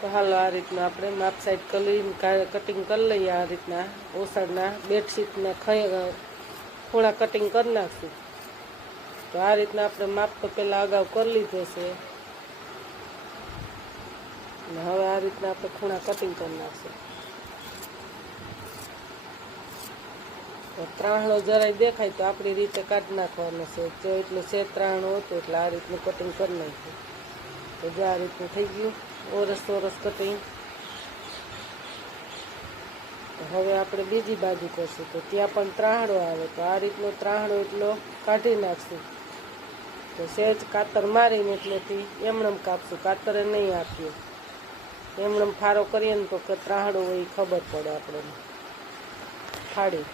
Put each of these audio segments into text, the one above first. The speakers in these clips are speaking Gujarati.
તો હાલો આ રીતના આપણે માપ સાઈડ કટિંગ કરી લઈએ। આ રીતના ઓસડના બેડશીટના ખૂણા કટિંગ કરી નાખશું। તો આ રીતના આપણે માપ તો પહેલાં અગાઉ કરી લીધો છે અને હવે આ રીતના આપણે ખૂણા કટિંગ કરી નાખશું। તો ત્રાહણો જરાય દેખાય તો આપણી રીતે કાઢી નાખવાનો છે। જો એટલું છે ત્રાહણું હતું એટલે આ રીતનું કટિંગ કરી નાખ્યું। તો જો આ રીતનું થઈ ગયું ઓરસ કટિંગ। તો હવે આપણે બીજી બાજુ કરશું તો ત્યાં પણ ત્રાહણો આવે તો આ રીતનો ત્રાહણો એટલો કાઢી નાખશું। તો સહેજ કાતર મારીને એટલેથી એમણમ કાપશું, કાતરે નહીં આપીએ। એમણમ ફારો કરીએ ને તો કે ત્રાહણો હોય એ ખબર પડે આપણને ફાડી।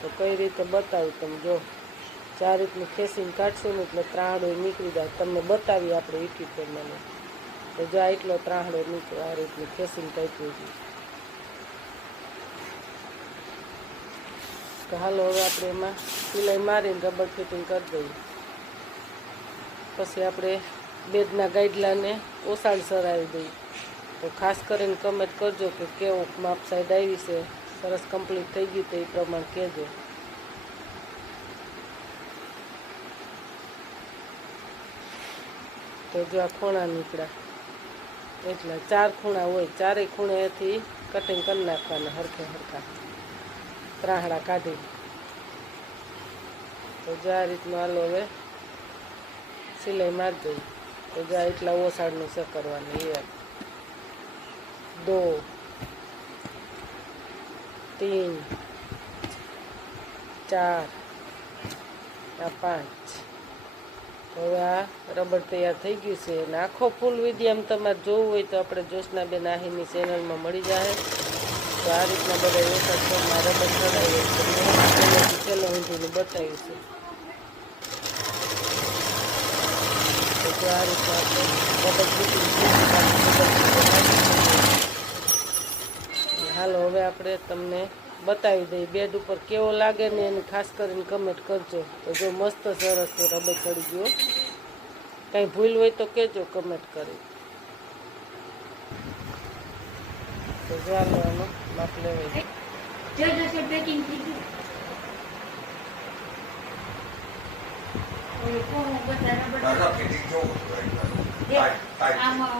તો કઈ રીતે બતાવું તમે જો, આ રીતનું ખેંચીને કાઢશું ને એટલે ત્રાહણો નીકળી જાય। તમને બતાવી આપણે ઈટી પ્રમાણે। તો જો એટલો ત્રાહણો નીકળે આ રીતનું ખેંચીને કાઢવું જોઈએ। તો હાલો હવે આપણે એમાં સિલાઈ મારીને રબર ફિટિંગ કરી દઈએ। પછી આપણે બેડના ગાઈડલાને ઓસાડ સરાવી દઈએ। તો ખાસ કરીને કમેન્ટ કરજો કે કેવો માપ સાઈડ આવી છે, સરસ કમ્પ્લીટ થઈ ગયું તો એ પ્રમાણે કહેજો। તો જો આ ખૂણા નીકળ્યા એટલા 4 ખૂણા હોય, 4 ખૂણેથી કટિંગ કરી નાખવાના હરખા ત્રાહડા કાઢી। તો જો આ રીતનું હાલો હવે સિલાઈ મારી દઈએ। તો જો એટલા ઓસાડનું છે કરવાનું 1 2 3 4 આ 5। હવે આ રબર તૈયાર થઈ ગયું છે અને આખો ફૂલ વિડીયો તમારે જોવું હોય તો આપણે જ્યોત્સનાબેન આહીરની ચેનલમાં મળી જાય। તો આ રીતના બધા ઓસાડ ફોર્મમાં રબર ચડાવીએ તો મેં છેલ્લે ઊંધીનું બતાવ્યું છે। તો આ રીતના આપણે રબર ફિટિંગ હાલો હવે આપણે તમને બતાવી દઈએ બેડ ઉપર કેવો લાગે ને એની ખાસ કરીને કમેન્ટ કરજો। તો જો મસ્ત સરસ રબર ચડી ગયો, કંઈ ભૂલ હોય તો કહેજો કમેન્ટ કરી। તો ચાલો આનો માપ લેવાય આમાં